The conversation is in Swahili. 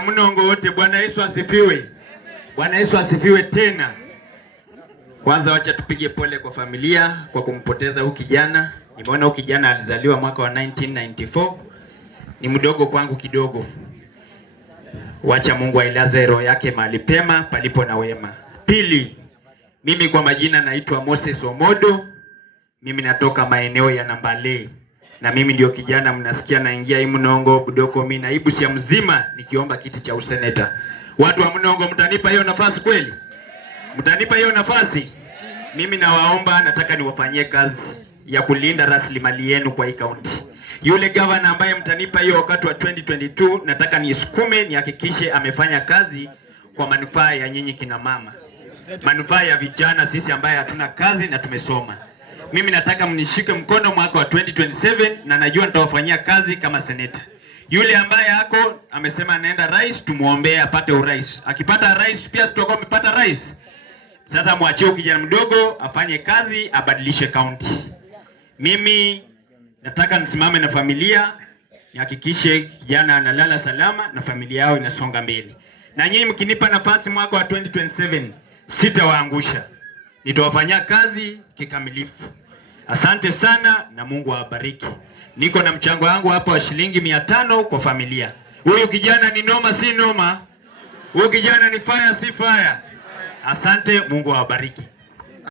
wana Mnongo wote, Bwana Yesu asifiwe. Bwana Yesu asifiwe tena. Kwanza wacha tupige pole kwa familia kwa kumpoteza huyu kijana. Nimeona huyu kijana alizaliwa mwaka wa 1994. Ni mdogo kwangu kidogo. Wacha Mungu ailaze roho yake mahali pema palipo na wema. Pili, mimi kwa majina naitwa Moses Omodo. Mimi natoka maeneo ya Nambale. Na mimi ndio kijana mnasikia naingia hii Mnongo Budoko, mimi naibu sia mzima nikiomba kiti cha useneta. Watu wa Mnongo, mtanipa hiyo nafasi kweli? Mtanipa hiyo nafasi? Mimi nawaomba, nataka niwafanyie kazi ya kulinda rasilimali yenu kwa hii kaunti. Yule governor ambaye mtanipa hiyo wakati wa 2022, nataka nisukume nihakikishe amefanya kazi kwa manufaa ya nyinyi kina mama. Manufaa ya vijana sisi ambaye hatuna kazi na tumesoma. Mimi nataka mnishike mkono mwaka wa 2027 na najua nitawafanyia kazi kama seneta. Yule ambaye hako amesema anaenda rais, tumuombee apate urais. Akipata rais pia tutakuwa tumepata rais. Sasa muachie kijana mdogo afanye kazi, abadilishe county. Mimi nataka nisimame na familia, nihakikishe kijana analala salama na familia yao inasonga mbele. Na nyinyi mkinipa nafasi mwaka wa 2027, sitawaangusha. Nitawafanyia kazi kikamilifu. Asante sana na Mungu awabariki. Niko na mchango wangu hapa wa shilingi 500 kwa familia. Huyu kijana ni noma si noma? Huyu kijana ni fire si fire? Asante, Mungu awabariki.